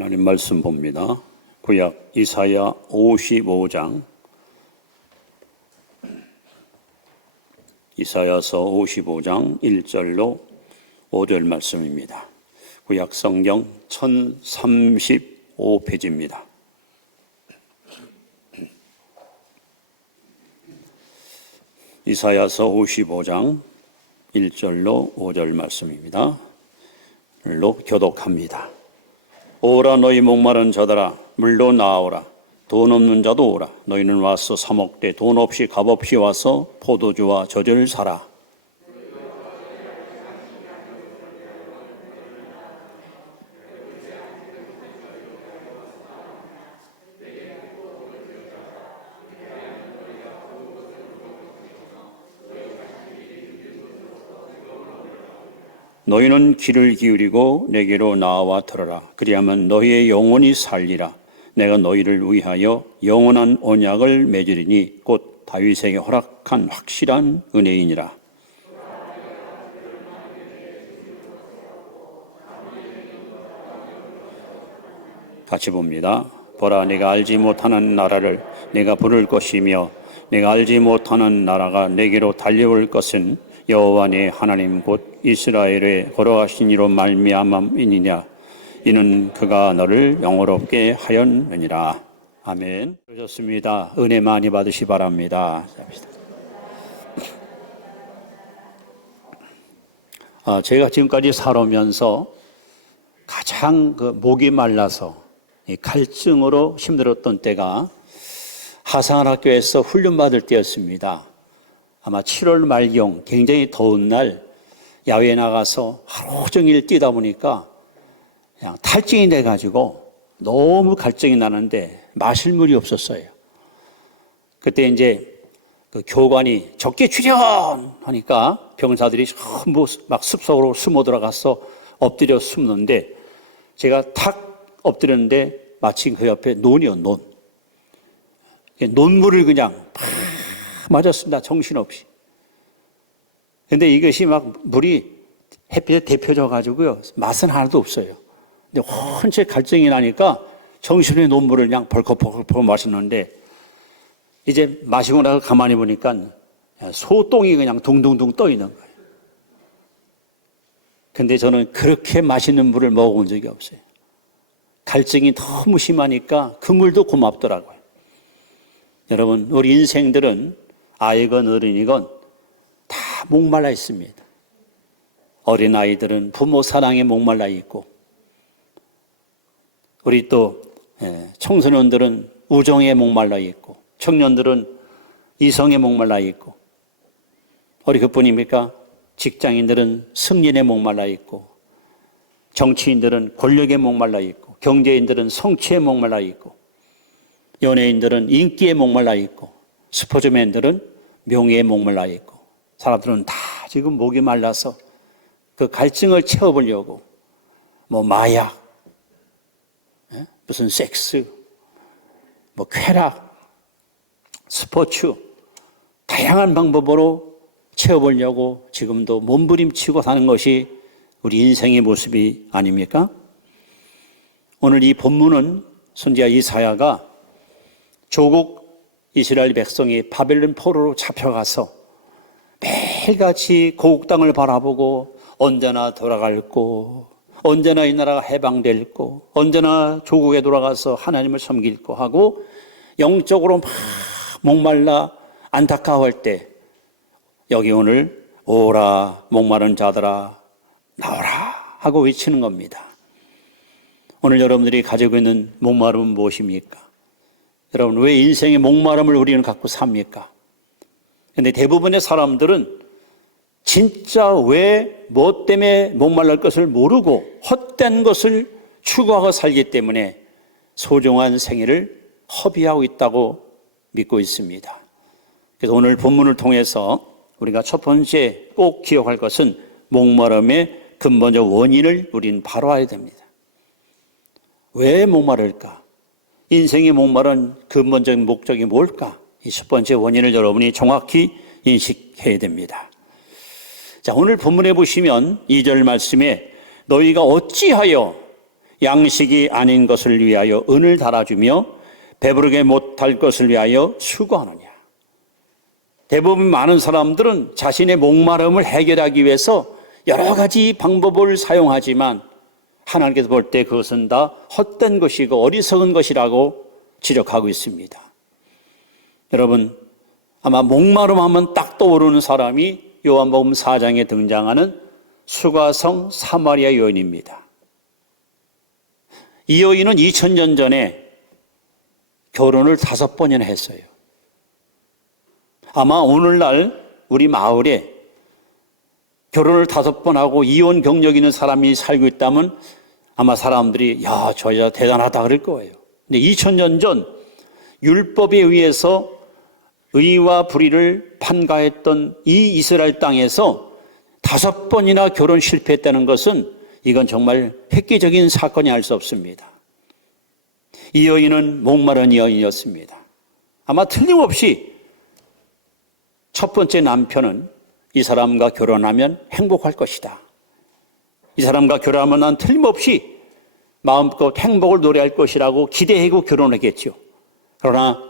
하나님 말씀 봅니다. 구약 이사야 55장, 이사야서 55장 1절로 5절 말씀입니다. 구약 성경 1035페이지입니다. 이사야서 55장 1절로 5절 말씀입니다. 로 교독합니다. 오라 너희 목마른 자들아 물로 나아오라. 돈 없는 자도 오라. 너희는 와서 사 먹되 돈 없이 값 없이 와서 포도주와 젖을 사라. 너희는 귀를 기울이고 내게로 나와 들어라. 그리하면 너희의 영혼이 살리라. 내가 너희를 위하여 영원한 언약을 맺으리니 곧 다윗에게 허락한 확실한 은혜이니라. 같이 봅니다. 보라, 내가 알지 못하는 나라를 내가 부를 것이며 내가 알지 못하는 나라가 내게로 달려올 것은 여호와 네 하나님 곧 이스라엘의 걸어가신 이로 말미암음이니냐. 이는 그가 너를 영화롭게 하였느니라. 아멘. 좋습니다. 은혜 많이 받으시 바랍니다. 제가 지금까지 살아오면서 가장 목이 말라서 갈증으로 힘들었던 때가 하상한학교에서 훈련받을 때였습니다. 아마 7월 말경 굉장히 더운 날 야외에 나가서 하루 종일 뛰다 보니까 그냥 탈증이 돼가지고 너무 갈증이 나는데 마실 물이 없었어요. 그때 이제 그 교관이 적게 출연하니까 병사들이 전부 막 숲속으로 숨어 들어가서 엎드려 숨는데 제가 탁 엎드렸는데 마침 그 옆에 논이요, 논. 논물을 그냥 팍 맞았습니다. 정신없이. 근데 이것이 막 물이 햇빛에 데펴져 가지고요. 맛은 하나도 없어요. 근데 혼자 갈증이 나니까 정신없이 논물을 그냥 벌컥벌컥 마셨는데 이제 마시고 나서 가만히 보니까 소똥이 그냥 둥둥둥 떠 있는 거예요. 근데 저는 그렇게 맛있는 물을 먹어본 적이 없어요. 갈증이 너무 심하니까 그 물도 고맙더라고요. 여러분, 우리 인생들은 아이건 어른이건 다 목말라 있습니다. 어린아이들은 부모 사랑에 목말라 있고, 우리 또 청소년들은 우정에 목말라 있고, 청년들은 이성에 목말라 있고, 우리 그뿐입니까? 직장인들은 승진에 목말라 있고, 정치인들은 권력에 목말라 있고, 경제인들은 성취에 목말라 있고, 연예인들은 인기에 목말라 있고, 스포츠맨들은 명예에 목말라 있고, 사람들은 다 지금 목이 말라서 그 갈증을 채워보려고 뭐 마약, 무슨 섹스, 뭐 쾌락, 스포츠, 다양한 방법으로 채워보려고 지금도 몸부림치고 사는 것이 우리 인생의 모습이 아닙니까? 오늘 이 본문은 선지자 이사야가 조국 이스라엘 백성이 바벨론 포로로 잡혀가서 매일같이 고국 땅을 바라보고 언제나 돌아갈고, 언제나 이 나라가 해방될고, 언제나 조국에 돌아가서 하나님을 섬길고 하고 영적으로 막 목말라 안타까워할 때 여기 오늘 오라 목마른 자들아 나오라 하고 외치는 겁니다. 오늘 여러분들이 가지고 있는 목마름은 무엇입니까? 여러분, 왜 인생의 목마름을 우리는 갖고 삽니까? 근데 대부분의 사람들은 진짜 왜 뭐 때문에 목말랄 것을 모르고 헛된 것을 추구하고 살기 때문에 소중한 생애를 허비하고 있다고 믿고 있습니다. 그래서 오늘 본문을 통해서 우리가 첫 번째 꼭 기억할 것은 목마름의 근본적 원인을 우리는 바로 알아야 됩니다. 왜 목마를까? 인생의 목마른 근본적인 목적이 뭘까? 이 첫 번째 원인을 여러분이 정확히 인식해야 됩니다. 자, 오늘 본문에 보시면 2절 말씀에 너희가 어찌하여 양식이 아닌 것을 위하여 은을 달아주며 배부르게 못할 것을 위하여 수고하느냐. 대부분 많은 사람들은 자신의 목마름을 해결하기 위해서 여러 가지 방법을 사용하지만 하나님께서 볼 때 그것은 다 헛된 것이고 어리석은 것이라고 지적하고 있습니다. 여러분, 아마 목마름 하면 딱 떠오르는 사람이 요한복음 4장에 등장하는 수가성 사마리아 여인입니다. 이 여인은 2000년 전에 결혼을 5번이나 했어요. 아마 오늘날 우리 마을에 결혼을 5번 하고 이혼 경력 있는 사람이 살고 있다면 아마 사람들이 야, 저 여자 대단하다 그럴 거예요. 근데 2000년 전 율법에 의해서 의와 불의를 판가했던 이 이스라엘 땅에서 5번이나 결혼 실패했다는 것은 이건 정말 획기적인 사건이 알 수 없습니다. 이 여인은 목마른 여인이었습니다. 아마 틀림없이 첫 번째 남편은 이 사람과 결혼하면 행복할 것이다. 이 사람과 결혼하면 난 틀림없이 마음껏 행복을 노래할 것이라고 기대하고 결혼했겠죠. 그러나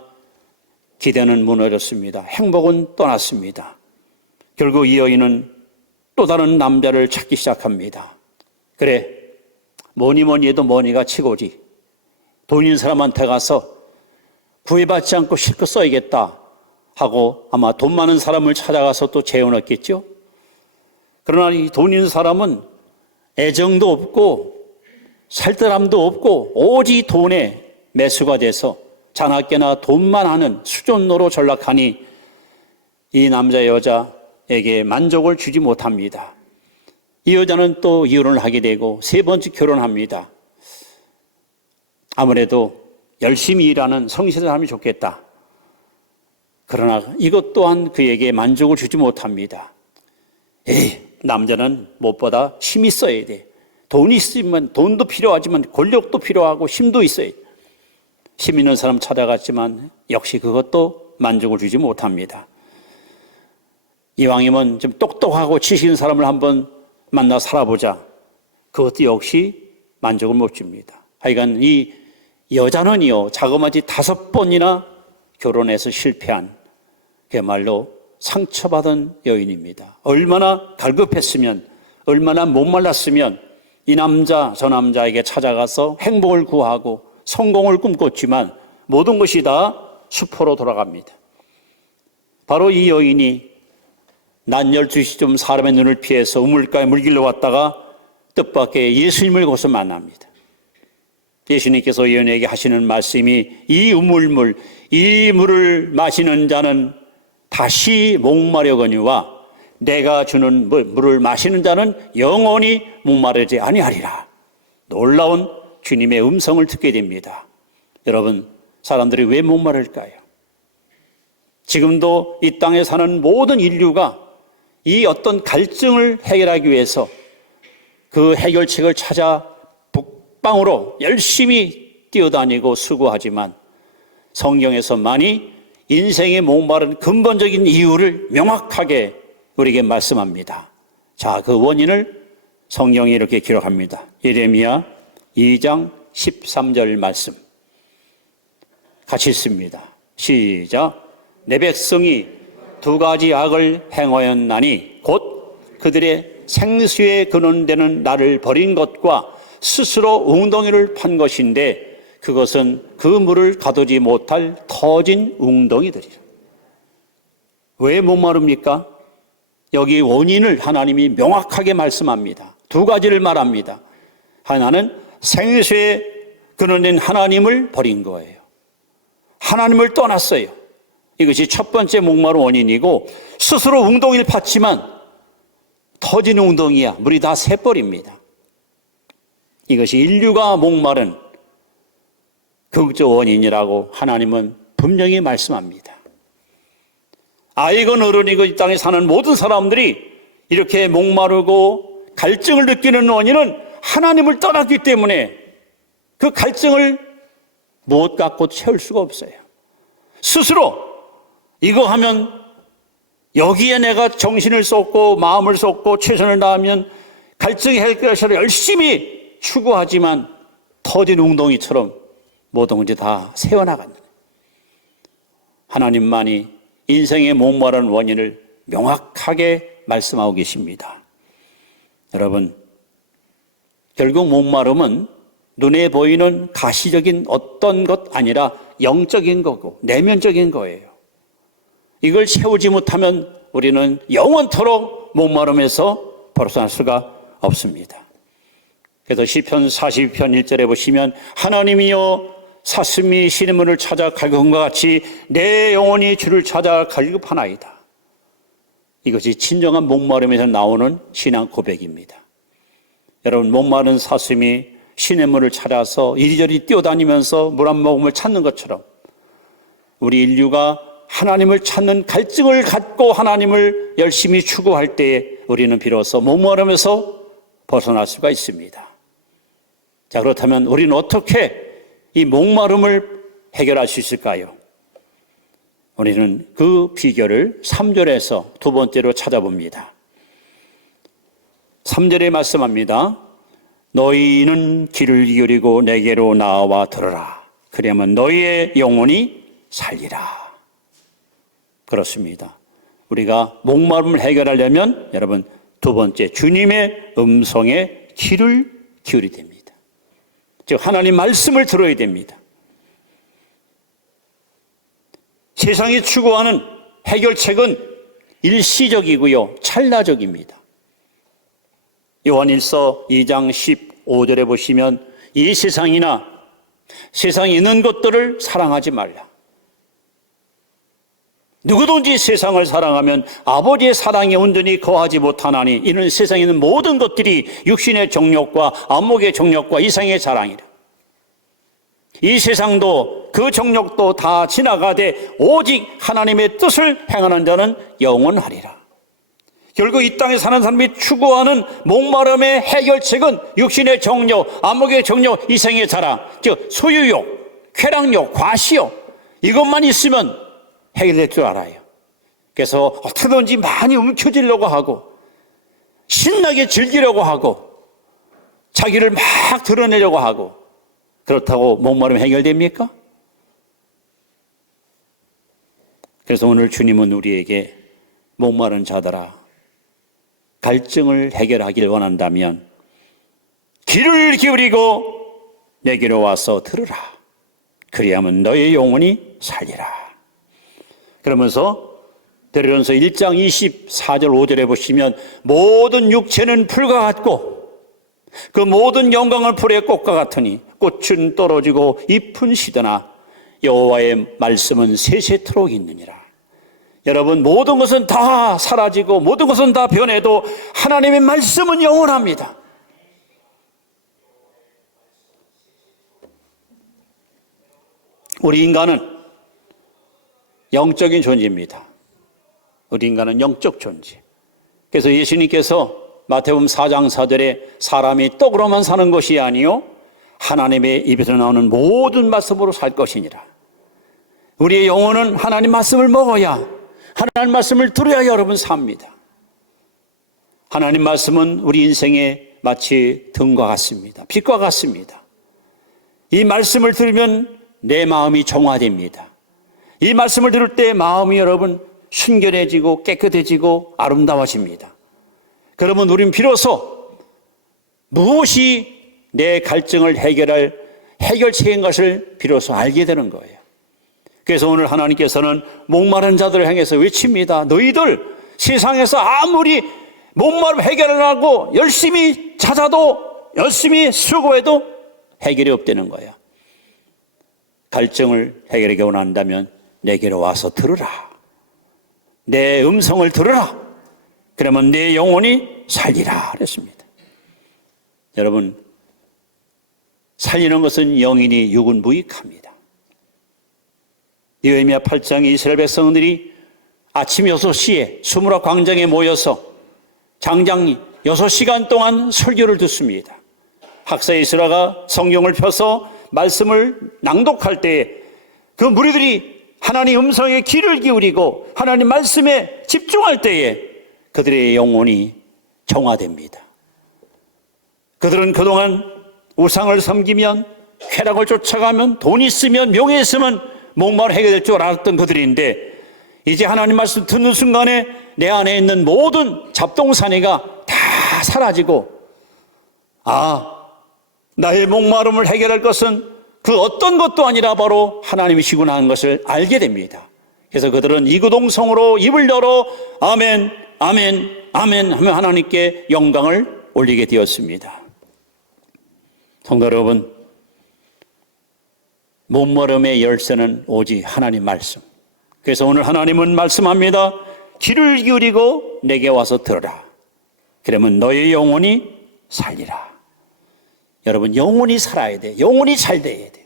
기대는 무너졌습니다. 행복은 떠났습니다. 결국 이 여인은 또 다른 남자를 찾기 시작합니다. 그래, 뭐니 해도 뭐니가 치고지. 돈 있는 사람한테 가서 구애받지 않고 실컷 써야겠다 하고 아마 돈 많은 사람을 찾아가서 또 재혼했겠죠. 그러나 이 돈 있는 사람은 애정도 없고 살뜰함도 없고 오직 돈에 매수가 돼서 자나깨나 돈만 하는 수존노로 전락하니 이 남자 여자에게 만족을 주지 못합니다. 이 여자는 또 이혼을 하게 되고 3번째 결혼합니다. 아무래도 열심히 일하는 성실한 사람이 좋겠다. 그러나 이것 또한 그에게 만족을 주지 못합니다. 남자는 무엇보다 힘이 있어야 돼. 돈이 있으면 돈도 필요하지만 권력도 필요하고 힘도 있어야 돼. 힘 있는 사람 찾아갔지만 역시 그것도 만족을 주지 못합니다. 이왕이면 좀 똑똑하고 지식 있는 사람을 한번 만나 살아보자. 그것도 역시 만족을 못 줍니다. 하여간 이 여자는요, 자그마치 5번이나 결혼해서 실패한 그야말로 상처받은 여인입니다. 얼마나 갈급했으면, 얼마나 목말랐으면 이 남자 저 남자에게 찾아가서 행복을 구하고 성공을 꿈꿨지만 모든 것이 다 수포로 돌아갑니다. 바로 이 여인이 낮 12시쯤 사람의 눈을 피해서 우물가에 물길로 왔다가 뜻밖의 예수님을 거기서 만납니다. 예수님께서 여인에게 하시는 말씀이 이 우물물, 이 물을 마시는 자는 다시 목마르거니와 내가 주는 물을 마시는 자는 영원히 목마르지 아니하리라. 놀라운 주님의 음성을 듣게 됩니다. 여러분, 사람들이 왜 목마를까요? 지금도 이 땅에 사는 모든 인류가 이 어떤 갈증을 해결하기 위해서 그 해결책을 찾아 북방으로 열심히 뛰어다니고 수고하지만 성경에서만이 인생의 목마른 근본적인 이유를 명확하게 우리에게 말씀합니다. 자, 그 원인을 성경이 이렇게 기록합니다. 예레미야 2장 13절 말씀 같이 읽습니다. 시작. 내 백성이 2가지 악을 행하였나니 곧 그들의 생수에 근원되는 나를 버린 것과 스스로 웅덩이를 판 것인데 그것은 그 물을 가두지 못할 터진 웅덩이들이라. 왜 목마릅니까? 여기 원인을 하나님이 명확하게 말씀합니다. 2가지를 말합니다. 하나는 생수에 근원된 하나님을 버린 거예요. 하나님을 떠났어요. 이것이 첫 번째 목마른 원인이고, 스스로 웅덩이를 팠지만 터진 웅덩이야 물이 다 새버립니다. 이것이 인류가 목마른 극적 원인이라고 하나님은 분명히 말씀합니다. 아이건 어른이고 이 땅에 사는 모든 사람들이 이렇게 목마르고 갈증을 느끼는 원인은 하나님을 떠났기 때문에 그 갈증을 무엇 갖고 채울 수가 없어요. 스스로 이거 하면 여기에 내가 정신을 쏟고 마음을 쏟고 최선을 다하면 갈증이 해결될 것이라 열심히 추구하지만 터진 웅덩이처럼 모든 것이 다 새어나가는 하나님만이 인생의 목마른 원인을 명확하게 말씀하고 계십니다. 여러분, 결국 목마름은 눈에 보이는 가시적인 어떤 것 아니라 영적인 거고 내면적인 거예요. 이걸 채우지 못하면 우리는 영원토록 목마름에서 벗어날 수가 없습니다. 그래서 시편 42편 1절에 보시면 하나님이여 사슴이 시냇물을 찾아 갈급함과 같이 내 영혼이 주를 찾아 갈급하나이다. 이것이 진정한 목마름에서 나오는 신앙 고백입니다. 여러분, 목마른 사슴이 시냇물을 찾아서 이리저리 뛰어다니면서 물 한 모금을 찾는 것처럼 우리 인류가 하나님을 찾는 갈증을 갖고 하나님을 열심히 추구할 때에 우리는 비로소 목마름에서 벗어날 수가 있습니다. 자, 그렇다면 우리는 어떻게 이 목마름을 해결할 수 있을까요? 우리는 그 비결을 3절에서 두 번째로 찾아봅니다. 3절에 말씀합니다. 너희는 귀를 기울이고 내게로 나와 들으라. 그러면 너희의 영혼이 살리라. 그렇습니다. 우리가 목마름을 해결하려면 여러분 두 번째 주님의 음성에 귀를 기울여야 됩니다. 즉 하나님 말씀을 들어야 됩니다. 세상이 추구하는 해결책은 일시적이고요, 찰나적입니다. 요한일서 2장 15절에 보시면 이 세상이나 세상에 있는 것들을 사랑하지 말라. 누구든지 세상을 사랑하면 아버지의 사랑에 온전히 거하지 못하나니 이는 세상에 있는 모든 것들이 육신의 정욕과 안목의 정욕과 이상의 자랑이라. 이 세상도 그 정욕도 다 지나가되 오직 하나님의 뜻을 행하는 자는 영원하리라. 결국 이 땅에 사는 사람이 추구하는 목마름의 해결책은 육신의 정욕, 안목의 정욕, 이생의 자랑, 즉 소유욕, 쾌락욕, 과시욕, 이것만 있으면 해결될 줄 알아요. 그래서 어떻게든지 많이 움켜쥐려고 하고 신나게 즐기려고 하고 자기를 막 드러내려고 하고, 그렇다고 목마름이 해결됩니까? 그래서 오늘 주님은 우리에게 목마른 자들아, 갈증을 해결하길 원한다면 귀를 기울이고 내게로 와서 들으라. 그리하면 너의 영혼이 살리라. 그러면서 베드로전서 1장 24절 5절에 보시면 모든 육체는 풀과 같고 그 모든 영광을 풀의 꽃과 같으니 꽃은 떨어지고 잎은 시드나 여호와의 말씀은 세세토록 있느니라. 여러분, 모든 것은 다 사라지고 모든 것은 다 변해도 하나님의 말씀은 영원합니다. 우리 인간은 영적인 존재입니다. 우리 인간은 영적 존재. 그래서 예수님께서 마태복음 4장 4절에 사람이 떡으로만 사는 것이 아니요 하나님의 입에서 나오는 모든 말씀으로 살 것이니라. 우리의 영혼은 하나님 말씀을 먹어야, 하나님 말씀을 들어야 여러분 삽니다. 하나님 말씀은 우리 인생에 마치 등과 같습니다. 빛과 같습니다. 이 말씀을 들으면 내 마음이 정화됩니다. 이 말씀을 들을 때 마음이 여러분 순결해지고 깨끗해지고 아름다워집니다. 그러면 우리는 비로소 무엇이 내 갈증을 해결할 해결책인 것을 비로소 알게 되는 거예요. 그래서 오늘 하나님께서는 목마른 자들을 향해서 외칩니다. 너희들 세상에서 아무리 목마름 해결하려고 열심히 찾아도 열심히 수고해도 해결이 없다는 거예요. 갈증을 해결하기 원한다면 내게로 와서 들으라. 내 음성을 들으라. 그러면 내 영혼이 살리라 그랬습니다. 여러분, 살리는 것은 영이니 육은 무익합니다. 느헤미야 8장 이스라엘 백성들이 아침 6시에 수무라 광장에 모여서 장장 6시간 동안 설교를 듣습니다. 학사 이스라가 성경을 펴서 말씀을 낭독할 때에 그 무리들이 하나님 음성에 귀를 기울이고 하나님 말씀에 집중할 때에 그들의 영혼이 정화됩니다. 그들은 그동안 우상을 섬기면 쾌락을 쫓아가면, 돈 있으면, 명예 있으면 목마름 해결될 줄 알았던 그들인데, 이제 하나님 말씀 듣는 순간에 내 안에 있는 모든 잡동사니가 다 사라지고, 나의 목마름을 해결할 것은 그 어떤 것도 아니라 바로 하나님이시구나 하는 것을 알게 됩니다. 그래서 그들은 이구동성으로 입을 열어 아멘, 아멘, 아멘 하며 하나님께 영광을 올리게 되었습니다. 성도 여러분, 목마름의 열쇠는 오직 하나님 말씀. 그래서 오늘 하나님은 말씀합니다. 귀를 기울이고 내게 와서 들어라. 그러면 너의 영혼이 살리라. 여러분, 영혼이 살아야 돼. 영혼이 잘 돼야 돼.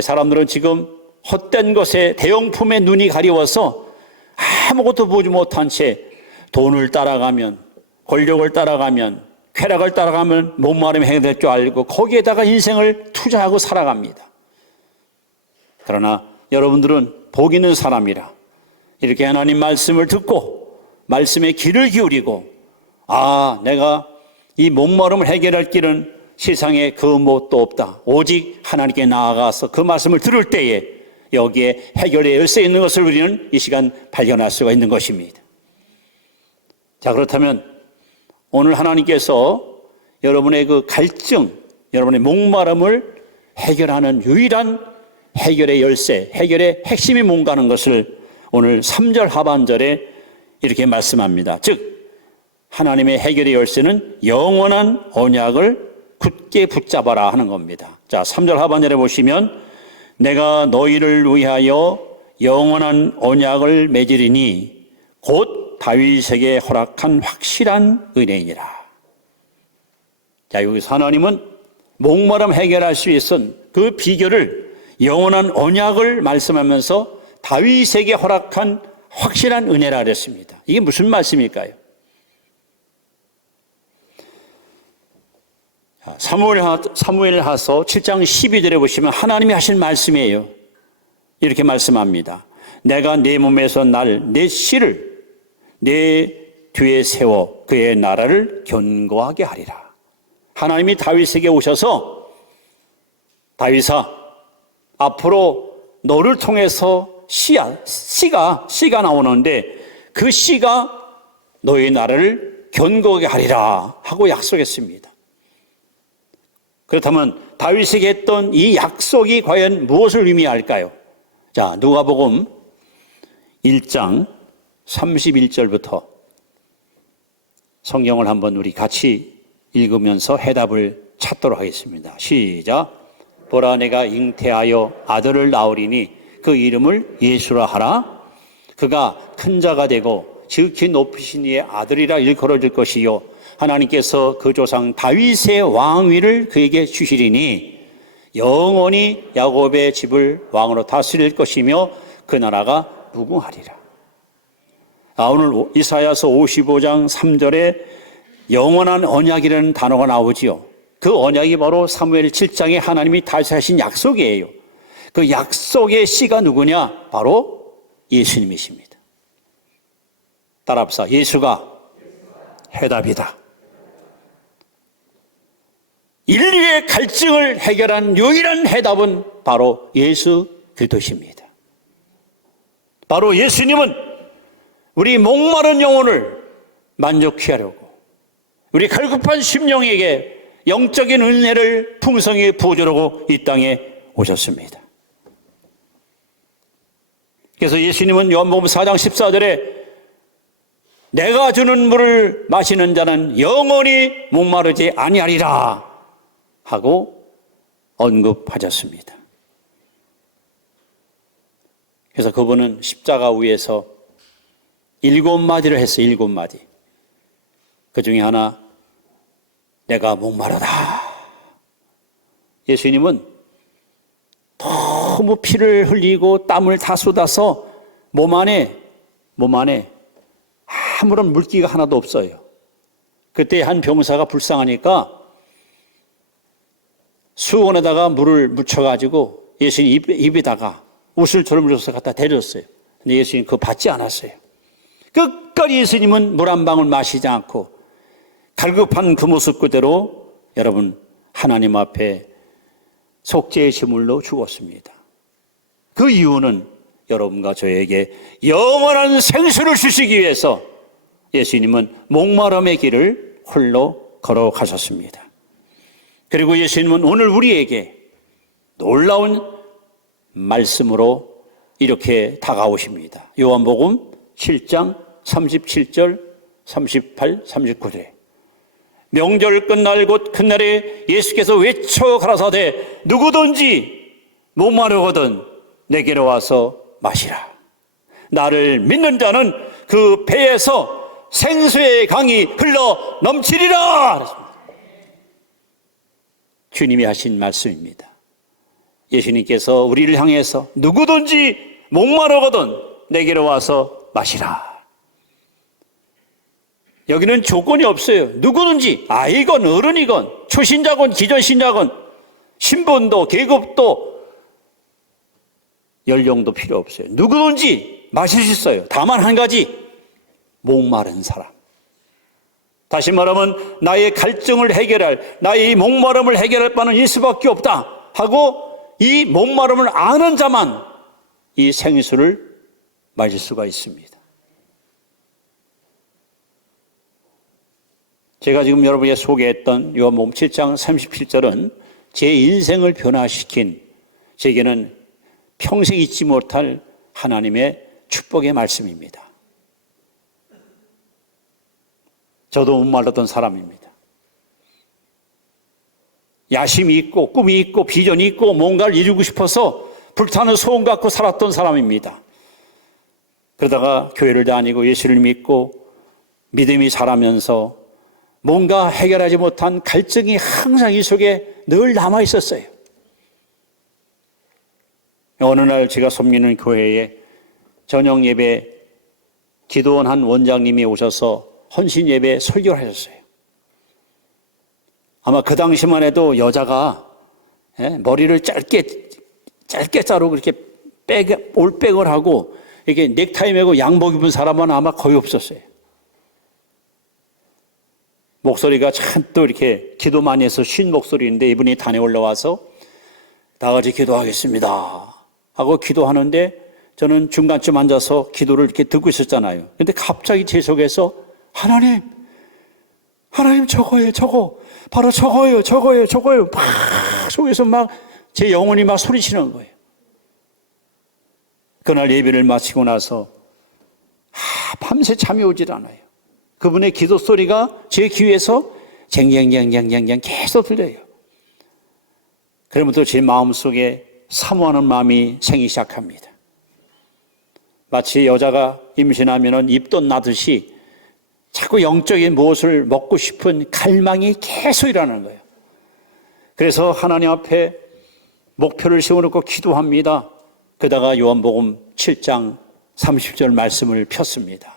사람들은 지금 헛된 것에 대용품에 눈이 가려워서 아무것도 보지 못한 채 돈을 따라가면, 권력을 따라가면, 쾌락을 따라가면 목마름이 해결될 줄 알고 거기에다가 인생을 투자하고 살아갑니다. 그러나 여러분들은 복 있는 사람이라 이렇게 하나님 말씀을 듣고 말씀에 귀를 기울이고, 내가 이 목마름을 해결할 길은 세상에 그 무엇도 없다. 오직 하나님께 나아가서 그 말씀을 들을 때에 여기에 해결의 열쇠 있는 것을 우리는 이 시간 발견할 수가 있는 것입니다. 자, 그렇다면 오늘 하나님께서 여러분의 그 갈증, 여러분의 목마름을 해결하는 유일한 해결의 열쇠, 해결의 핵심이 뭔가 하는 것을 오늘 3절 하반절에 이렇게 말씀합니다. 즉 하나님의 해결의 열쇠는 영원한 언약을 굳게 붙잡아라 하는 겁니다. 자, 3절 하반절에 보시면 내가 너희를 위하여 영원한 언약을 맺으리니 곧 다윗에게 허락한 확실한 은혜이니라. 자, 여기서 하나님은 목마름 해결할 수 있은 그 비결을 영원한 언약을 말씀하면서 다윗에게 허락한 확실한 은혜라 그랬습니다. 이게 무슨 말씀일까요? 사무엘하서 7장 12절에 보시면 하나님이 하신 말씀이에요. 이렇게 말씀합니다. 내가 내 몸에서 날 내 씨를 내 뒤에 세워 그의 나라를 견고하게 하리라. 하나님이 다윗에게 오셔서 다윗아, 앞으로 너를 통해서 씨가 나오는데 그 씨가 너의 나라를 견고하게 하리라 하고 약속했습니다. 그렇다면 다윗에게 했던 이 약속이 과연 무엇을 의미할까요? 자, 누가복음 1장 31절부터 성경을 한번 우리 같이 읽으면서 해답을 찾도록 하겠습니다. 시작. 보라, 내가 잉태하여 아들을 낳으리니 그 이름을 예수라 하라. 그가 큰 자가 되고 지극히 높으신 이의 아들이라 일컬어질 것이요 하나님께서 그 조상 다윗의 왕위를 그에게 주시리니 영원히 야곱의 집을 왕으로 다스릴 것이며 그 나라가 무궁하리라. 오늘 이사야서 55장 3절에 영원한 언약이라는 단어가 나오지요. 그 언약이 바로 사무엘 7장에 하나님이 다시 하신 약속이에요. 그 약속의 씨가 누구냐? 바로 예수님이십니다. 따라합시다. 예수가 해답이다. 인류의 갈증을 해결한 유일한 해답은 바로 예수 그리스도십니다. 바로 예수님은 우리 목마른 영혼을 만족케 하려고 우리 갈급한 심령에게 영적인 은혜를 풍성히 부어주려고 이 땅에 오셨습니다. 그래서 예수님은 요한복음 4장 14절에 내가 주는 물을 마시는 자는 영원히 목마르지 아니하리라 하고 언급하셨습니다. 그래서 그분은 십자가 위에서 7마디를 했어요. 7마디. 그 중에 하나, 내가 목마르다. 예수님은 너무 피를 흘리고 땀을 다 쏟아서 몸 안에 아무런 물기가 하나도 없어요. 그때 한 병사가 불쌍하니까 수건에다가 물을 묻혀가지고 예수님 입에다가 우슬처럼 물어서 갖다 대줬어요. 근데 예수님 그거 받지 않았어요. 끝까지 예수님은 물 한 방울 마시지 않고 갈급한 그 모습 그대로 여러분 하나님 앞에 속죄의 제물로 죽었습니다. 그 이유는 여러분과 저에게 영원한 생수를 주시기 위해서 예수님은 목마름의 길을 홀로 걸어가셨습니다. 그리고 예수님은 오늘 우리에게 놀라운 말씀으로 이렇게 다가오십니다. 요한복음 7장 37절 38, 39절. 명절 끝날 곧 그날에 예수께서 외쳐 가라사대 누구든지 목마르거든 내게로 와서 마시라. 나를 믿는 자는 그 배에서 생수의 강이 흘러 넘치리라. 주님이 하신 말씀입니다. 예수님께서 우리를 향해서 누구든지 목마르거든 내게로 와서 마시라. 여기는 조건이 없어요. 누구든지 아이건 어른이건 초신자건 기존신자건 신분도 계급도 연령도 필요 없어요. 누구든지 마실 수 있어요. 다만 한 가지, 목마른 사람. 다시 말하면 나의 갈증을 해결할, 나의 목마름을 해결할 바는 예수밖에 없다 하고 이 목마름을 아는 자만 이 생수를 마실 수가 있습니다. 제가 지금 여러분에게 소개했던 요한복음 7장 37절은 제 인생을 변화시킨, 제게는 평생 잊지 못할 하나님의 축복의 말씀입니다. 저도 목말랐던 사람입니다. 야심이 있고 꿈이 있고 비전이 있고 뭔가를 이루고 싶어서 불타는 소원 갖고 살았던 사람입니다. 그러다가 교회를 다니고 예수를 믿고 믿음이 자라면서 뭔가 해결하지 못한 갈증이 항상 이 속에 늘 남아 있었어요. 어느 날 제가 섬기는 교회에 저녁 예배 기도원 한 원장님이 오셔서 헌신 예배 설교를 하셨어요. 아마 그 당시만 해도 여자가 머리를 짧게 자르고 이렇게 올백을 하고 이렇게 넥타이 메고 양복 입은 사람은 아마 거의 없었어요. 목소리가 참 또 이렇게 기도 많이 해서 쉰 목소리인데 이분이 단에 올라와서 다 같이 기도하겠습니다 하고 기도하는데 저는 중간쯤 앉아서 기도를 이렇게 듣고 있었잖아요. 근데 갑자기 제 속에서 하나님 저거예요. 바로 저거예요. 막 속에서 막 제 영혼이 막 소리치는 거예요. 그날 예배를 마치고 나서 밤새 잠이 오질 않아요. 그분의 기도 소리가 제 귀에서 쟁쟁쟁쟁쟁쟁 계속 들려요. 그러면서 제 마음속에 사모하는 마음이 생기기 시작합니다. 마치 여자가 임신하면 입덧 나듯이 자꾸 영적인 무엇을 먹고 싶은 갈망이 계속 일어나는 거예요. 그래서 하나님 앞에 목표를 세워놓고 기도합니다. 그러다가 요한복음 7장 30절 말씀을 폈습니다.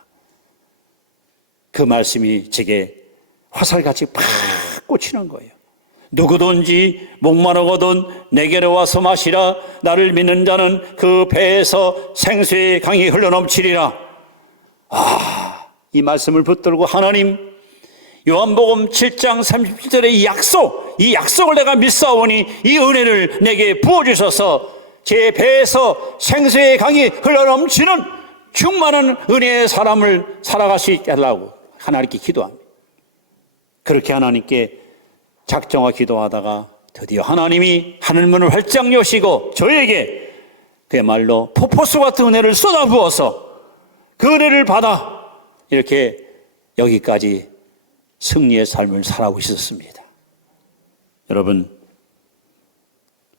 그 말씀이 제게 화살같이 팍 꽂히는 거예요. 누구든지 목마르거든 내게로 와서 마시라. 나를 믿는 자는 그 배에서 생수의 강이 흘러넘치리라. 이 말씀을 붙들고 하나님, 요한복음 7장 37절의 이 약속을 내가 믿사오니 이 은혜를 내게 부어주셔서 제 배에서 생수의 강이 흘러넘치는 충만한 은혜의 사람을 살아갈 수 있게 하려고 하나님께 기도합니다. 그렇게 하나님께 작정하 기도하다가 드디어 하나님이 하늘문을 활짝 여시고 저에게 그야말로 폭포수 같은 은혜를 쏟아부어서 그 은혜를 받아 이렇게 여기까지 승리의 삶을 살아오고 있었습니다. 여러분,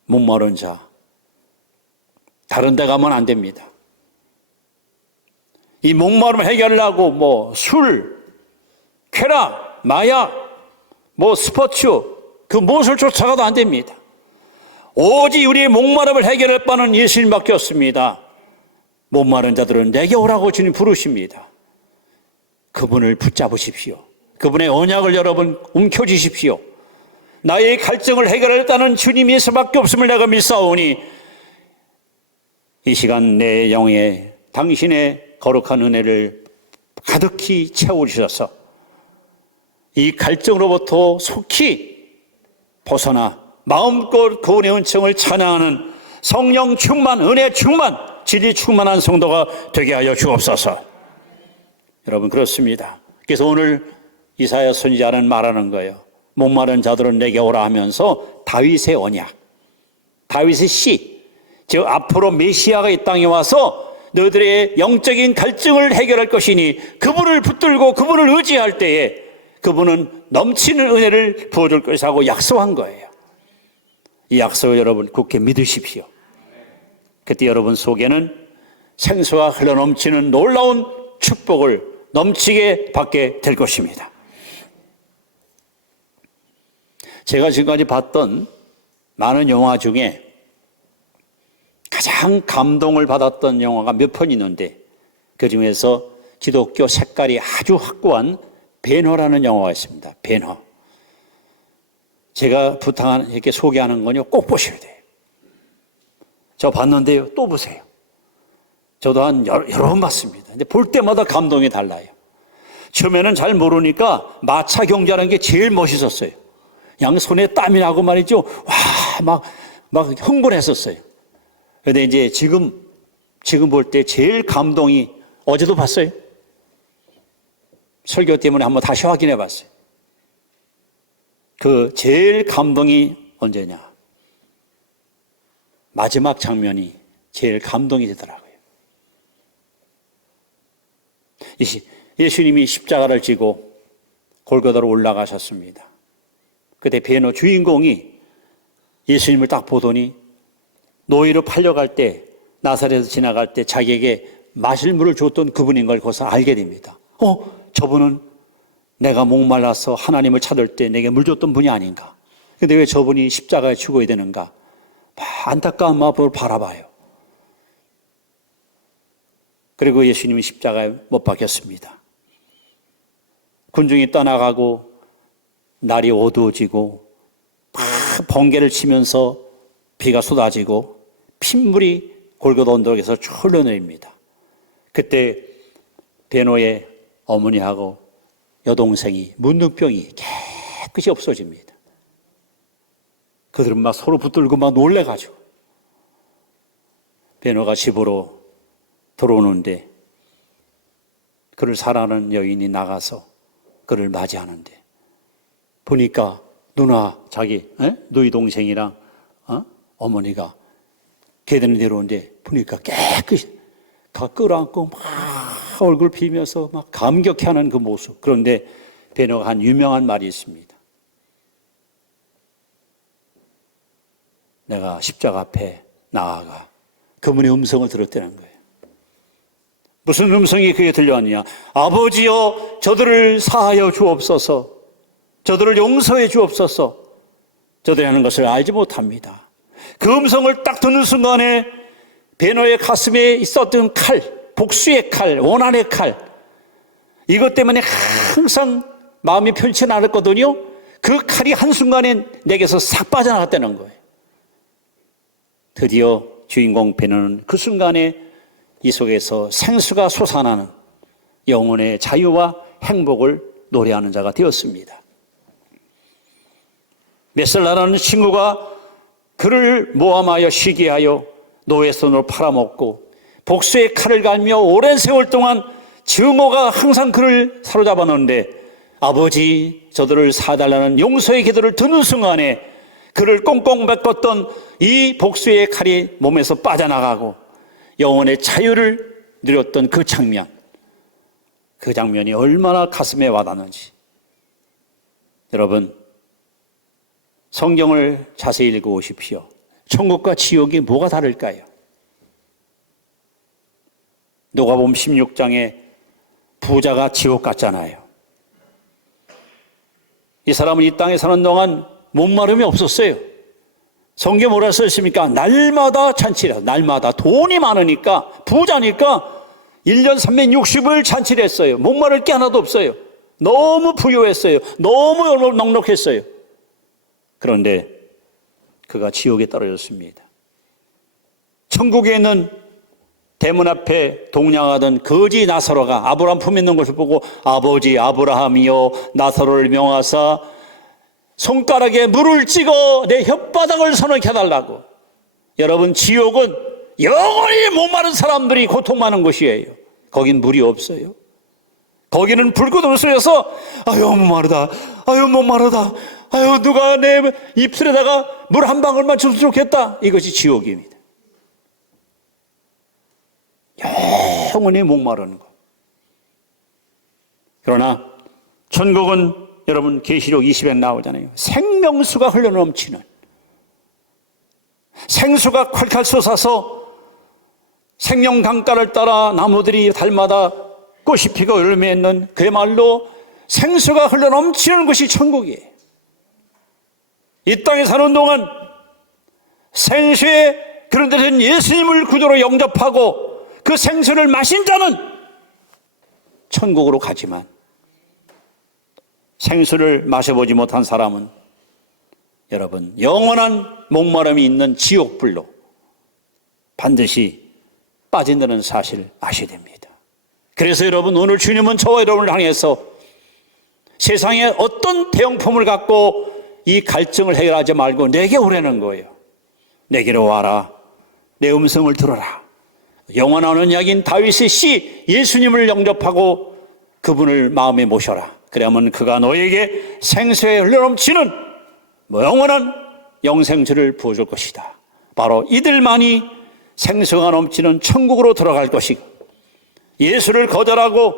목마른 자 다른 데 가면 안 됩니다. 이 목마름을 해결하려고 술, 쾌락, 마약, 스포츠 그 무엇을 쫓아가도 안 됩니다. 오직 우리의 목마름을 해결할 바는 예수님밖에 없습니다. 목마른 자들은 내게 오라고 주님 부르십니다. 그분을 붙잡으십시오. 그분의 언약을 여러분 움켜쥐십시오. 나의 갈증을 해결하겠다는 주님 예수밖에 없음을 내가 믿사오니 이 시간 내 영에 당신의 거룩한 은혜를 가득히 채워주셔서 이 갈증으로부터 속히 벗어나 마음껏 그분의 은총을 찬양하는 성령 충만, 은혜 충만, 진리 충만한 성도가 되게 하여 주옵소서. 여러분, 그렇습니다. 그래서 오늘 이사야 선지자는 말하는 거예요. 목마른 자들은 내게 오라 하면서 다윗의 언약, 다윗의 시, 즉 앞으로 메시아가 이 땅에 와서 너희들의 영적인 갈증을 해결할 것이니 그분을 붙들고 그분을 의지할 때에 그분은 넘치는 은혜를 부어줄 것이라고 약속한 거예요. 이 약속을 여러분 굳게 믿으십시오. 그때 여러분 속에는 생수가 흘러넘치는 놀라운 축복을 넘치게 받게 될 것입니다. 제가 지금까지 봤던 많은 영화 중에 가장 감동을 받았던 영화가 몇 편 있는데 그 중에서 기독교 색깔이 아주 확고한 배너라는 영화가 있습니다. 배너. 제가 이렇게 소개하는 건요, 꼭 보셔야 돼요. 저 봤는데요, 또 보세요. 저도 한 여러 번 봤습니다. 근데 볼 때마다 감동이 달라요. 처음에는 잘 모르니까 마차 경주하는 게 제일 멋있었어요. 양 손에 땀이 나고 말이죠. 와, 막 흥분했었어요. 그런데 이제 지금 볼 때 제일 감동이, 어제도 봤어요. 설교 때문에 한번 다시 확인해 봤어요. 그 제일 감동이 언제냐? 마지막 장면이 제일 감동이 되더라고요. 예수님이 십자가를 지고 골고다로 올라가셨습니다. 그때 배너 주인공이 예수님을 딱 보더니 노예로 팔려갈 때, 나사렛에서 지나갈 때 자기에게 마실 물을 줬던 그분인 걸 거기서 알게 됩니다. 저분은 내가 목말라서 하나님을 찾을 때 내게 물 줬던 분이 아닌가. 근데 왜 저분이 십자가에 죽어야 되는가? 안타까운 마음으로 바라봐요. 그리고 예수님이 십자가에 못 박혔습니다. 군중이 떠나가고 날이 어두워지고 막 번개를 치면서 비가 쏟아지고 핏물이 골고다 언덕에서 흘러내립니다. 그때 베노의 어머니하고 여동생이 문둥병이 깨끗이 없어집니다. 그들은 막 서로 붙들고 막 놀래가지고 베노가 집으로 들어오는데 그를 사랑하는 여인이 나가서 그를 맞이하는데 보니까 누나, 누이 동생이랑 어머니가 계단에 내려오는데 보니까 깨끗이 다 끌어안고 막 얼굴 비면서 막 감격해하는 그 모습. 그런데 베노가 한 유명한 말이 있습니다. 내가 십자가 앞에 나아가 그분의 음성을 들었다는 거예요. 무슨 음성이 그에 들려왔느냐? 아버지여, 저들을 사하여 주옵소서. 저들을 용서해 주옵소서. 저들이 하는 것을 알지 못합니다. 그 음성을 딱 듣는 순간에 베노의 가슴에 있었던 칼, 복수의 칼, 원한의 칼, 이것 때문에 항상 마음이 편치 않았거든요. 그 칼이 한순간에 내게서 싹 빠져나갔다는 거예요. 드디어 주인공 베노는 그 순간에 이 속에서 생수가 솟아나는 영혼의 자유와 행복을 노래하는 자가 되었습니다. 메살라라는 친구가 그를 모함하여 시기하여 노예 손으로 팔아먹고 복수의 칼을 갈며 오랜 세월 동안 증오가 항상 그를 사로잡았는데 아버지, 저들을 사달라는 용서의 기도를 듣는 순간에 그를 꽁꽁 메꿨던 이 복수의 칼이 몸에서 빠져나가고 영혼의 자유를 누렸던 그 장면, 그 장면이 얼마나 가슴에 와닿는지. 여러분, 성경을 자세히 읽어보십시오. 천국과 지옥이 뭐가 다를까요? 누가복음 16장에 부자가 지옥 갔잖아요. 이 사람은 이 땅에 사는 동안 목마름이 없었어요. 성경에 뭐라 써있습니까? 날마다 잔치를, 날마다 돈이 많으니까, 부자니까 1년 360을 잔치를 했어요. 목마를 게 하나도 없어요. 너무 부유했어요. 너무 넉넉했어요. 그런데 그가 지옥에 떨어졌습니다. 천국에 있는 대문 앞에 동냥하던 거지 나사로가 아브라함 품에 있는 것을 보고 아버지 아브라함이여 나사로를 명하사 손가락에 물을 찍어 내 혓바닥을 선언해달라고. 여러분, 지옥은 영원히 목마른 사람들이 고통받는 곳이에요. 거긴 물이 없어요. 거기는 불꽃으로 쏘여서 아유 목마르다, 아유 목마르다, 아유 누가 내 입술에다가 물 한 방울만 줬으면 좋겠다. 이것이 지옥입니다. 영원히 목마르는 것. 그러나 천국은 여러분 계시록 20에 나오잖아요. 생명수가 흘러넘치는, 생수가 콸콸 솟아서 생명 강가를 따라 나무들이 달마다 꽃이 피고 열매 맺는, 그야말로 생수가 흘러넘치는 곳이 천국이에요. 이 땅에 사는 동안 생수의 그런 데는 예수님을 구주로 영접하고 그 생수를 마신 자는 천국으로 가지만, 생수를 마셔보지 못한 사람은 여러분 영원한 목마름이 있는 지옥불로 반드시 빠진다는 사실을 아셔야 됩니다. 그래서 여러분, 오늘 주님은 저와 여러분을 향해서 세상에 어떤 대형품을 갖고 이 갈증을 해결하지 말고 내게 오라는 거예요. 내게로 와라. 내 음성을 들어라. 영원한 언약인 다윗의 씨 예수님을 영접하고 그분을 마음에 모셔라. 그러면 그가 너에게 생수에 흘러넘치는 영원한 영생주를 부어줄 것이다. 바로 이들만이 생수가 넘치는 천국으로 들어갈 것이고, 예수를 거절하고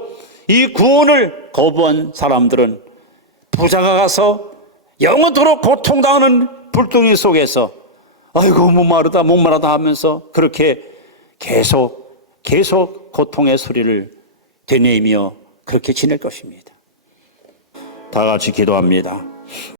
이 구원을 거부한 사람들은 부자가 가서 영원토록 고통당하는 불덩이 속에서 아이고 목마르다 목마르다 하면서 그렇게 계속 고통의 소리를 되뇌이며 그렇게 지낼 것입니다. 다 같이 기도합니다.